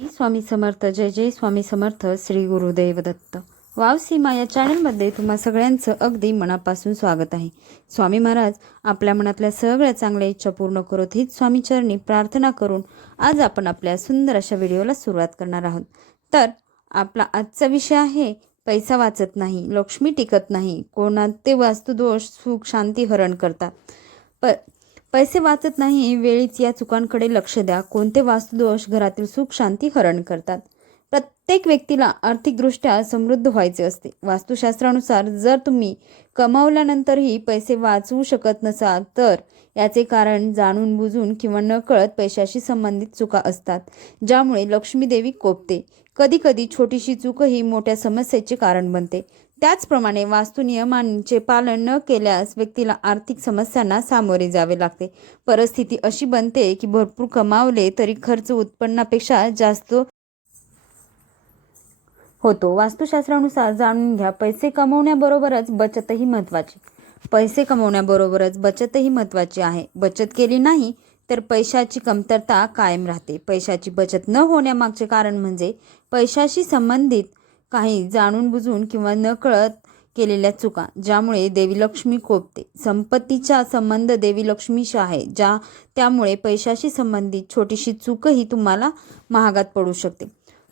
स्वामी समर्थ जय जय स्वामी समर्थ श्री गुरुदेव दत्त वाव सीमा या चॅनलमध्ये तुम्हा सगळ्यांचं अगदी मनापासून स्वागत आहे. स्वामी महाराज आपल्या मनातल्या सगळ्या चांगल्या इच्छा पूर्ण करत हीच स्वामीचरणी प्रार्थना करून आज आपण आपल्या सुंदर अशा व्हिडिओला सुरुवात करणार आहोत. तर आपला आजचा विषय आहे पैसा वाचत नाही लक्ष्मी टिकत नाही कोणाते वास्तुदोष सुख शांती हरण करतात. प पैसे वाचत नाही वेळीच या चुकांकडे लक्ष द्या. कोणते वास्तुदोष घरातील सुख शांती हरण करतात? प्रत्येक व्यक्तीला आर्थिकदृष्ट्या समृद्ध व्हायचे असते. वास्तुशास्त्रानुसार जर तुम्ही कमावल्यानंतरही पैसे वाचवू शकत नसाल तर याचे कारण जाणून बुजून किंवा नकळत पैशाशी संबंधित चुका असतात ज्यामुळे लक्ष्मीदेवी कोपते. कधीकधी छोटीशी चूकही मोठ्या समस्येचे कारण बनते. त्याचप्रमाणे वास्तुनियमांचे पालन न केल्यास व्यक्तीला आर्थिक समस्यांना सामोरे जावे लागते. परिस्थिती अशी बनते की भरपूर कमावले तरी खर्च उत्पन्नापेक्षा जास्त होतो. वास्तुशास्त्रानुसार जाणून घ्या पैसे कमवण्याबरोबरच बचतही महत्त्वाची. पैसे कमवण्याबरोबरच बचतही महत्त्वाची आहे. बचत केली नाही तर पैशाची कमतरता कायम राहते. पैशाची बचत न होण्यामागचे कारण म्हणजे पैशाशी संबंधित काही जाणून बुजून किंवा नकळत केलेल्या चुका ज्यामुळे देवी लक्ष्मी कोपते. संपत्तीचा संबंध देवी लक्ष्मीशी आहे ज्या त्यामुळे पैशाशी संबंधित छोटीशी चूकही तुम्हाला महागात पडू शकते.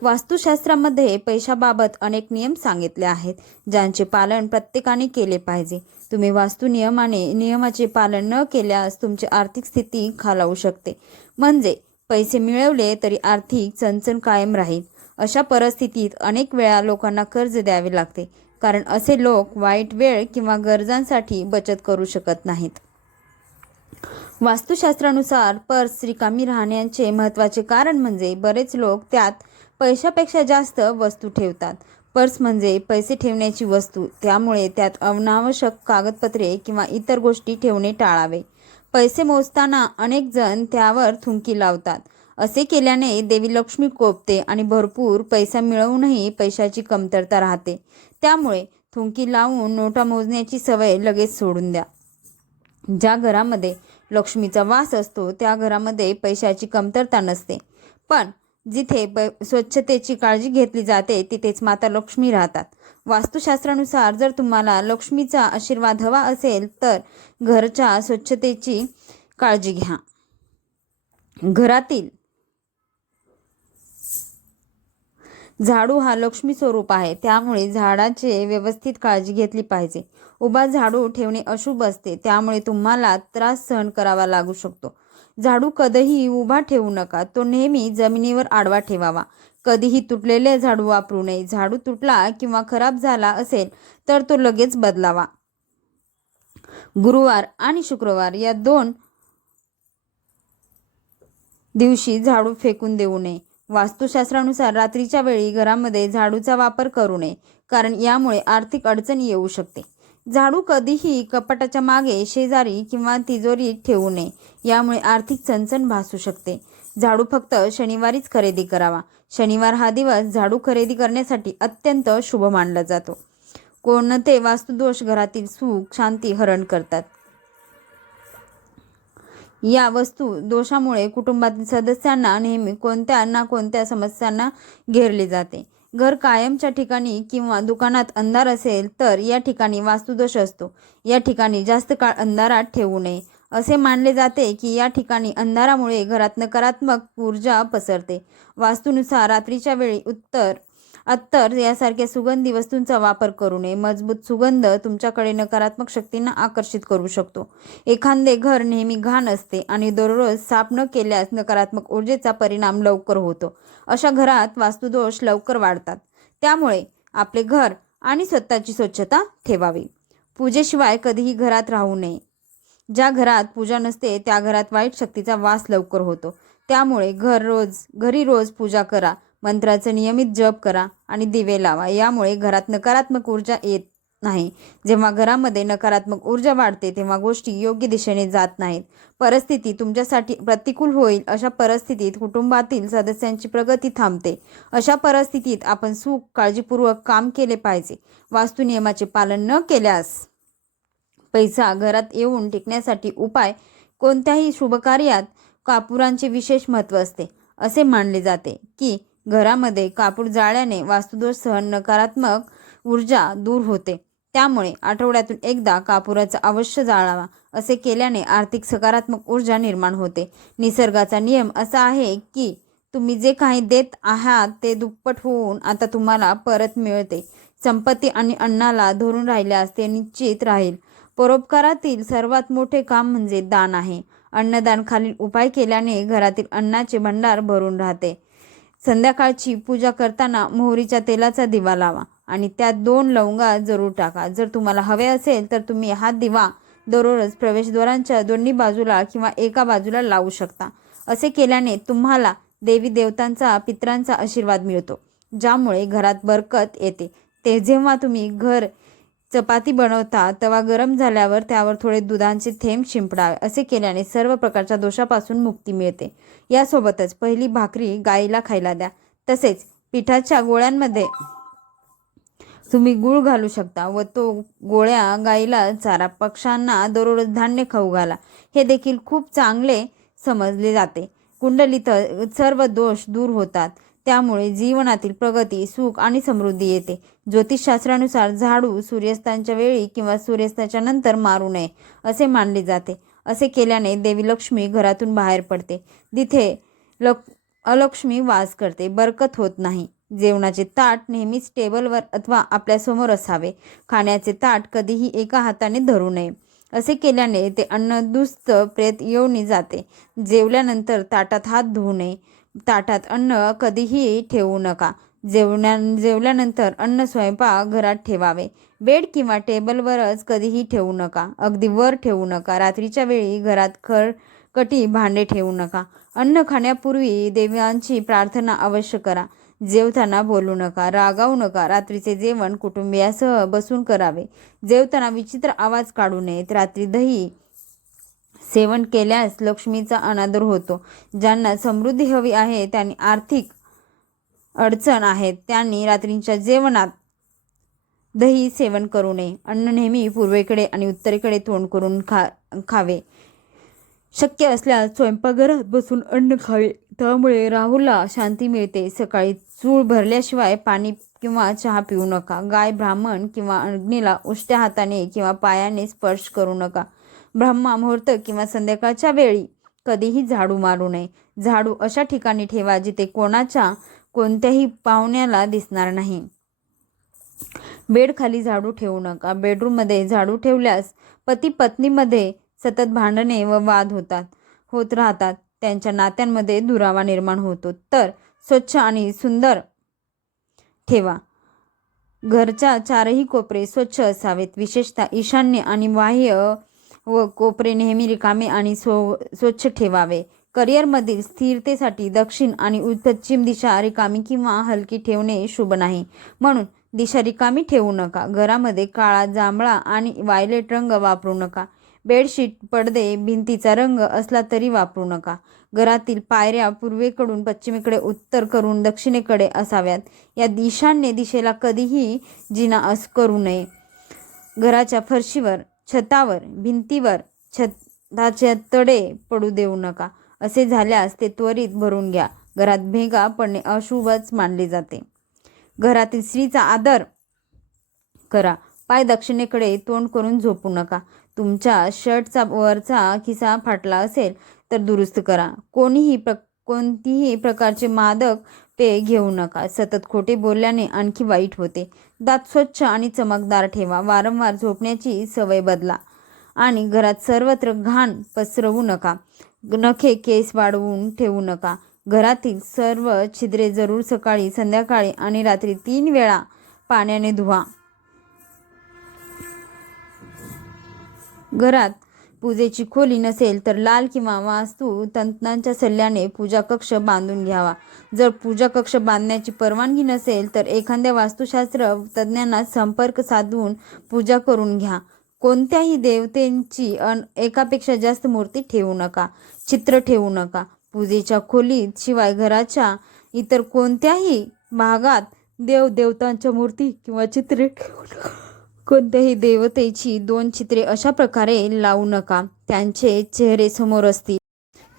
वास्तुशास्त्रामध्ये पैशाबाबत अनेक नियम सांगितले आहेत ज्यांचे पालन प्रत्येकाने केले पाहिजे. तुम्ही वास्तू नियमाने नियमाचे पालन न केल्यास तुमची आर्थिक स्थिती खालावू शकते. म्हणजे पैसे मिळवले तरी आर्थिक चणचण कायम राहील. अशा परिस्थितीत अनेक वेळा लोकांना कर्ज द्यावे लागते कारण असे लोक वाईट वेळ किंवा गरजांसाठी बचत करू शकत नाहीत. वास्तुशास्त्रानुसार पर्स रिकामी राहण्याचे महत्त्वाचे कारण म्हणजे बरेच लोक त्यात पैशापेक्षा जास्त वस्तू ठेवतात. पर्स म्हणजे पैसे ठेवण्याची वस्तू त्यामुळे त्यात अनावश्यक कागदपत्रे किंवा इतर गोष्टी ठेवणे टाळावे. पैसे मोजताना अनेक जण त्यावर थुंकी लावतात. असे केल्याने देवी लक्ष्मी कोपते आणि भरपूर पैसा मिळवूनही पैशाची कमतरता राहते. त्यामुळे थुंकी लावून नोटा मोजण्याची सवय लगेच सोडून द्या. ज्या घरामध्ये लक्ष्मीचा वास असतो त्या घरामध्ये पैशाची कमतरता नसते. पण जिथे प स्वच्छतेची काळजी घेतली जाते तिथेच माता लक्ष्मी राहतात. वास्तुशास्त्रानुसार जर तुम्हाला लक्ष्मीचा आशीर्वाद हवा असेल तर घरच्या स्वच्छतेची काळजी घ्या. घरातील झाडू हा लक्ष्मी स्वरूप आहे. त्यामुळे झाडाचे व्यवस्थित काळजी घेतली पाहिजे. उभा झाडू ठेवणे अशुभ असते. त्यामुळे तुम्हाला त्रास सहन करावा लागू शकतो. झाडू कधीही उभा ठेवू नका. तो नेहमी जमिनीवर आडवा ठेवावा. कधीही तुटलेले झाडू वापरू नये. झाडू तुटला किंवा खराब झाला असेल तर तो लगेच बदलावा. गुरुवार आणि शुक्रवार या दोन दिवशी झाडू फेकून देऊ नये. वास्तुशास्त्रानुसार रात्रीच्या वेळी घरामध्ये झाडूचा वापर करू नये कारण यामुळे आर्थिक अडचण येऊ शकते. झाडू कधीही कपाटाच्या मागे शेजारी किंवा तिजोरीत ठेवू नये यामुळे आर्थिक चणचण भासू शकते. झाडू फक्त शनिवारीच खरेदी करावा. शनिवार हा दिवस झाडू खरेदी करण्यासाठी अत्यंत शुभ मानला जातो. कोणते वास्तुदोष घरातील सुख शांती हरण करतात? या वस्तू दोषामुळे कुटुंबातील सदस्यांना नेहमी कोणत्या ना कोणत्या समस्यांना घेरले जाते. घर कायमच्या ठिकाणी किंवा दुकानात अंधार असेल तर या ठिकाणी वास्तुदोष असतो. या ठिकाणी जास्त काळ अंधारात ठेवू नये. असे मानले जाते की या ठिकाणी अंधारामुळे घरात नकारात्मक ऊर्जा पसरते. वास्तूनुसार रात्रीच्या वेळी उत्तर अत्तर यासारख्या सुगंधी वस्तूंचा वापर करू नये. मजबूत सुगंध तुमच्याकडे नकारात्मक शक्तींना आकर्षित करू शकतो. एखादे घर नेहमी घाण असते आणि दररोज साफ न केल्यास नकारात्मक ऊर्जेचा परिणाम लवकर होतो. अशा घरात वास्तुदोष लवकर वाढतात. त्यामुळे आपले घर आणि स्वतःची स्वच्छता ठेवावी. पूजेशिवाय कधीही घरात राहू नये. ज्या घरात पूजा नसते त्या घरात वाईट शक्तीचा वास लवकर होतो. त्यामुळे घर रोज घरी रोज पूजा करा. मंत्राचे नियमित जप करा आणि दिवे लावा. यामुळे घरात नकारात्मक ऊर्जा येत नाही. जेव्हा घरामध्ये नकारात्मक ऊर्जा वाढते तेव्हा गोष्टी योग्य दिशेने जात नाहीत. परिस्थिती तुमच्यासाठी प्रतिकूल होईल. अशा परिस्थितीत कुटुंबातील सदस्यांची प्रगती थांबते. अशा परिस्थितीत आपण सुख काळजीपूर्वक काम केले पाहिजे. वास्तुनियमाचे पालन न केल्यास पैसा घरात येऊन टिकण्यासाठी उपाय कोणत्याही शुभकार्यात कापुरांचे विशेष महत्त्व असते. असे मानले जाते की घरामध्ये कापूर जाळल्याने वास्तुदोष सहन नकारात्मक ऊर्जा दूर होते. त्यामुळे आठवड्यातून एकदा कापुराचा अवश्य जाळावा असे केल्याने आर्थिक सकारात्मक ऊर्जा निर्माण होते. निसर्गाचा नियम असा आहे की तुम्ही जे काही देत आहात ते दुप्पट होऊन आता तुम्हाला परत मिळते. संपत्ती आणि अन्नाला धरून राहिल्यास ते निश्चित राहील. परोपकारातील सर्वात मोठे काम म्हणजे दान आहे. अन्नदान खालील उपाय केल्याने घरातील अन्नाचे भंडार भरून राहते. संध्याकाळची पूजा करताना मोहरीच्या तेलाचा दिवा लावा आणि त्यात दोन लवंगा जरूर टाका. जर तुम्हाला हवे असेल तर तुम्ही हा दिवा दररोज प्रवेशद्वारांच्या दोन्ही बाजूला किंवा एका बाजूला लावू शकता. असे केल्याने तुम्हाला देवी देवतांचा पित्रांचा आशीर्वाद मिळतो ज्यामुळे घरात बरकत येते. ते जेव्हा तुम्ही घर चपाती बनवता तवा गरम झाल्यावर त्यावर थोडे दुधांचे थेंब शिंपडावे असे केल्याने सर्व प्रकारच्या दोषापासून मुक्ती मिळते. यासोबतच पहिली भाकरी गाईला खायला द्या. तसेच पिठाच्या गोळ्यांमध्ये तुम्ही गुळ घालू शकता व तो गोळ्या गाईला चारा. पक्ष्यांना दररोज धान्य खाऊ घाला. हे देखील खूप चांगले समजले जाते. कुंडलीत सर्व दोष दूर होतात. त्यामुळे जीवनातील प्रगती सुख आणि समृद्धी येते. ज्योतिषशास्त्रानुसार झाडू सूर्यास्तांच्या वेळी किंवा सूर्यास्ताच्या नंतर मारू नये असे मानले जाते. असे केल्याने देवी लक्ष्मी घरातून बाहेर पडते. तिथे लक अलक्ष्मी वास करते. बरकत होत नाही. जेवणाचे ताट नेहमीच टेबलवर अथवा आपल्यासमोर असावे. खाण्याचे ताट कधीही एका हाताने धरू नये. असे केल्याने ते अन्न दुस्त प्रेत येऊन जाते. जेवल्यानंतर ताटात हात धुवू नये. ताटात अन्न कधीही ठेवू नका. जेवण्या जेवल्यानंतर अन्न स्वयंपाक घरात ठेवावे. बेड किंवा टेबलवरच कधीही ठेवू नका. अगदी वर ठेवू नका. रात्रीच्या वेळी घरात खरकटी भांडे ठेवू नका. अन्न खाण्यापूर्वी देवांची प्रार्थना अवश्य करा. जेवताना बोलू नका. रागावू नका. रात्रीचे जेवण कुटुंबियासह बसून करावे. जेवताना विचित्र आवाज काढू नयेत. रात्री दही सेवन केल्यास लक्ष्मीचा अनादर होतो. ज्यांना समृद्धी हवी आहे त्यांनी आर्थिक अडचण आहेत त्यांनी रात्रीच्या जेवणात दही सेवन करू नये. अन्न नेहमी पूर्वेकडे आणि उत्तरेकडे तोंड करून खा खावे. शक्य असल्यास स्वयंपाकघरात बसून अन्न खावे. त्यामुळे राहुलला शांती मिळते. सकाळी चूळ भरल्याशिवाय पाणी किंवा चहा पिऊ नका. गाय ब्राह्मण किंवा अग्नीला उष्ट्या हाताने किंवा पायाने स्पर्श करू नका. ब्रह्मा मुहूर्त किंवा संध्याकाळच्या वेळी कधीही झाडू मारू नये. झाडू अशा ठिकाणी ठेवा जिथे कोणाच्या कोणत्याही पाहुण्याला दिसणार नाही. बेडखाली झाडू ठेवू नका. बेडरूममध्ये झाडू ठेवल्यास पती पत्नीमध्ये सतत भांडणे व वाद होतात होत राहतात. त्यांच्या नात्यांमध्ये दुरावा निर्माण होतो. तर स्वच्छ आणि सुंदर ठेवा. घरच्या चारही कोपरे स्वच्छ असावेत. विशेषतः ईशान्य आणि बाह्य व कोपरे नेहमी रिकामे आणि स्व स्वच्छ ठेवावे. करिअरमधील स्थिरतेसाठी दक्षिण आणि पश्चिम दिशा रिकामी किंवा हलकी ठेवणे शुभ नाही. म्हणून दिशा रिकामी ठेवू नका. घरामध्ये काळा जांभळा आणि वायलेट रंग वापरू नका. बेडशीट पडदे भिंतीचा रंग असला तरी वापरू नका. घरातील पायऱ्या पूर्वेकडून पश्चिमेकडे उत्तर करून दक्षिणेकडे असाव्यात. या ईशान्य दिशेला कधीही जिना अस करू नये. घराच्या फरशीवर छतावर भिंतीवर छताचे तडे पडू देऊ नका. असे झाल्यास ते त्वरित भरून घ्या. घरात भेगा पडणे अशुभच मानले जाते. घरातील स्त्रीचा आदर करा. पाय दक्षिणेकडे तोंड करून झोपू नका. तुमच्या शर्टचा वरचा खिसा फाटला असेल तर दुरुस्त करा. कोणीही प्र कोणतीही प्रकारचे मादक पेय घेऊ नका. सतत खोटे बोलल्याने आणखी वाईट होते. दात स्वच्छ आणि चमकदार ठेवा. वारंवार झोपण्याची सवय बदला आणि घरात सर्वत्र घाण पसरवू नका. नखे केस वाढवून ठेवू नका. घरातील सर्व छिद्रे जरूर सकाळी संध्याकाळी आणि रात्री तीन वेळा पाण्याने धुवा. घरात पूजेची खोली नसेल तर लाल किंवा वास्तू तंत्रांच्या सल्ल्याने पूजा कक्ष बांधून घ्यावा. जर पूजा कक्ष बांधण्याची परवानगी नसेल तर एखाद्या वास्तुशास्त्र तज्ज्ञांना संपर्क साधून पूजा करून घ्या. कोणत्याही देवतेंची अन एकापेक्षा जास्त मूर्ती ठेवू नका. चित्र ठेवू नका. पूजेच्या खोलीत शिवाय घराच्या इतर कोणत्याही भागात देव देवतांच्या मूर्ती किंवा चित्रे ठेवू नका. कोणत्याही देवतेची दोन चित्रे अशा प्रकारे लावू नका. त्यांचे चेहरे समोर असतील.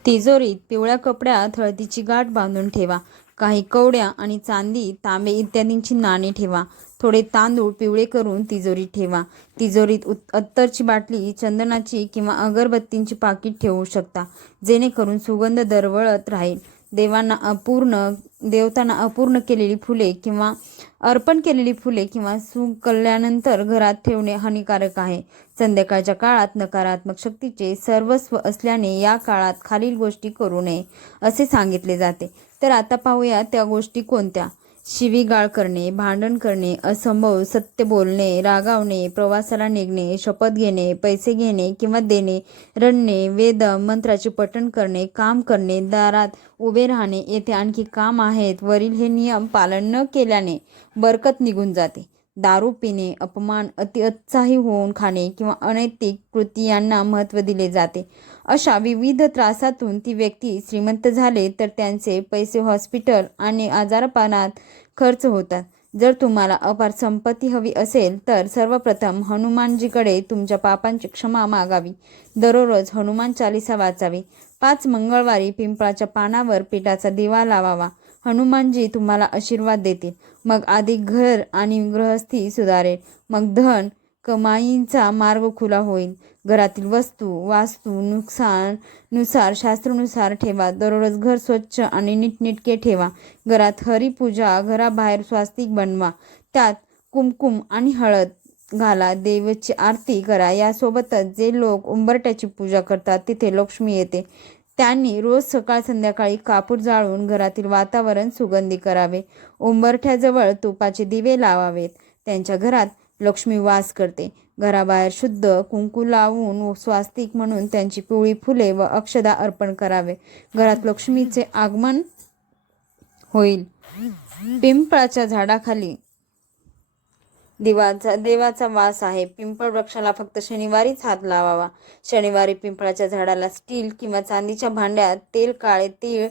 तिजोरीत पिवळ्या कपड्यात हळदीची गाठ बांधून ठेवा. काही कवड्या आणि चांदी तांबे इत्यादींची नाणी ठेवा. थोडे तांदूळ पिवळे करून तिजोरीत ठेवा. तिजोरीत उत् अत्तरची बाटली चंदनाची किंवा अगरबत्तींची पाकिट ठेवू शकता. जेणेकरून सुगंध दरवळत राहील. देवांना अपूर्ण देवतांना अपूर्ण केलेली फुले किंवा अर्पण केलेली फुले किंवा सुकल्यानंतर घरात ठेवणे हानिकारक आहे. संध्याकाळच्या काळात नकारात्मक शक्तीचे सर्वस्व असल्याने या काळात खालील गोष्टी करू नये असे सांगितले जाते. तर आता पाहूया त्या गोष्टी कोणत्या? शिवीगाळ करणे भांडण करणे असंभव सत्य बोलणे रागावणे प्रवासाला निघणे शपथ घेणे पैसे घेणे किंवा देणे रडणे वेद मंत्राचे पठण करणे काम करणे दारात उभे राहणे येथे आणखी काम आहेत वरील हे नियम पालन न केल्याने बरकत निघून जाते. दारू पिणे अपमान अतिउत्साही होऊन खाणे किंवा अनैतिक कृती यांना महत्त्व दिले जाते. अशा विविध त्रासातून ती व्यक्ती श्रीमंत झाले तर त्यांचे पैसे हॉस्पिटल आणि आजारपणात खर्च होतात. जर तुम्हाला अपार संपत्ती हवी असेल तर सर्वप्रथम हनुमानजीकडे तुमच्या पापांची क्षमा मागावी. दररोज हनुमान चालिसा वाचावी. पाच मंगळवारी पिंपळाच्या पानावर पिठाचा दिवा लावावा. हनुमानजी तुम्हाला आशीर्वाद देतील. मग आधी घर आणि गृहस्थी सुधारेल. मग धन कमाईंचा मार्ग खुला होईल. घरातील वस्तू वास्तू नुकसाननुसार शास्त्रानुसार ठेवा. दररोज घर स्वच्छ आणि नीटनेटके ठेवा. घरात हरिपूजा घराबाहेर स्वास्तिक बनवा. त्यात कुमकुम आणि हळद घाला. देवीची आरती करा. यासोबतच जे लोक उंबरट्याची पूजा करतात तिथे लक्ष्मी येते. त्यांनी रोज सकाळ संध्याकाळी कापूर जाळून घरातील वातावरण सुगंधी करावे. उंबरठ्याजवळ तुपाचे दिवे लावावेत. त्यांच्या घरात लक्ष्मी वास करते. घराबाहेर शुद्ध कुंकू लावून स्वास्तिक म्हणून त्यांची पिवळी फुले व अक्षदा अर्पण करावे. घरात लक्ष्मीचे आगमन होईल. पिंपळाच्या झाडाखाली दिवाचा देवाचा वास आहे. पिंपळ वृक्षाला फक्त शनिवारीच हात लावावा. शनिवारी पिंपळाच्या झाडाला स्टील किंवा चांदीच्या भांड्यात तेल काळे तीळ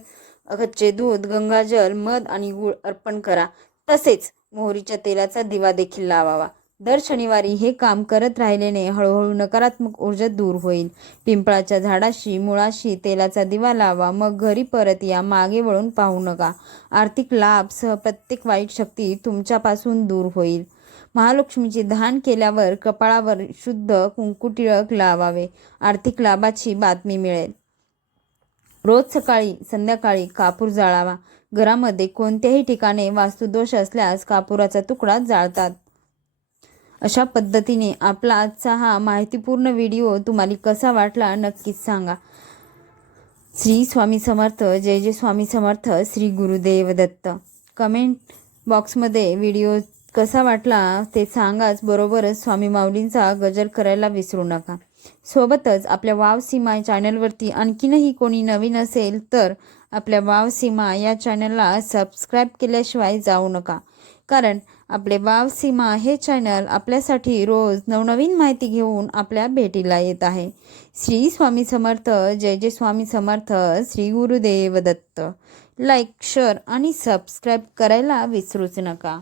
कच्चे दूध गंगाजल मध आणि गूळ अर्पण करा. तसेच मोहरीच्या तेलाचा दिवा देखील लावावा. दर शनिवारी हे काम करत राहिल्याने हळूहळू नकारात्मक ऊर्जा दूर होईल. पिंपळाच्या झाडाशी मुळाशी तेलाचा दिवा लावा मग घरी परत या मागे वळून पाहू नका. आर्थिक लाभ सह प्रत्येक वाईट शक्ती तुमच्यापासून दूर होईल. महालक्ष्मीचे दान केल्यावर कपाळावर शुद्ध कुंकू टिळक लावावे. आर्थिक लाभाची बातमी मिळेल. रोज सकाळी संध्याकाळी कापूर जाळावा. घरामध्ये कोणत्याही ठिकाणी वास्तुदोष असल्यास कापुराचा तुकडा जाळतात. अशा पद्धतीने आपला आजचा हा माहितीपूर्ण व्हिडिओ तुम्हाला कसा वाटला नक्कीच सांगा. श्री स्वामी समर्थ जय जय स्वामी समर्थ श्री गुरुदेव दत्त. कमेंट बॉक्समध्ये व्हिडिओ कसा वाटला ते सांगाच बरोबरच स्वामी माऊलींचा गजर करायला विसरू नका. सोबतच आपल्या वाव सीमा चॅनलवरती आणखीनही कोणी नवीन असेल तर आपल्या वाव सीमा या चॅनलला सबस्क्राईब केल्याशिवाय जाऊ नका. कारण आपले वाव सीमा हे चॅनल आपल्यासाठी रोज नवनवीन माहिती घेऊन आपल्या भेटीला येत आहे. श्री स्वामी समर्थ जय जय स्वामी समर्थ श्री गुरुदेव दत्त. लाईक शेअर आणि सबस्क्राईब करायला विसरूच नका.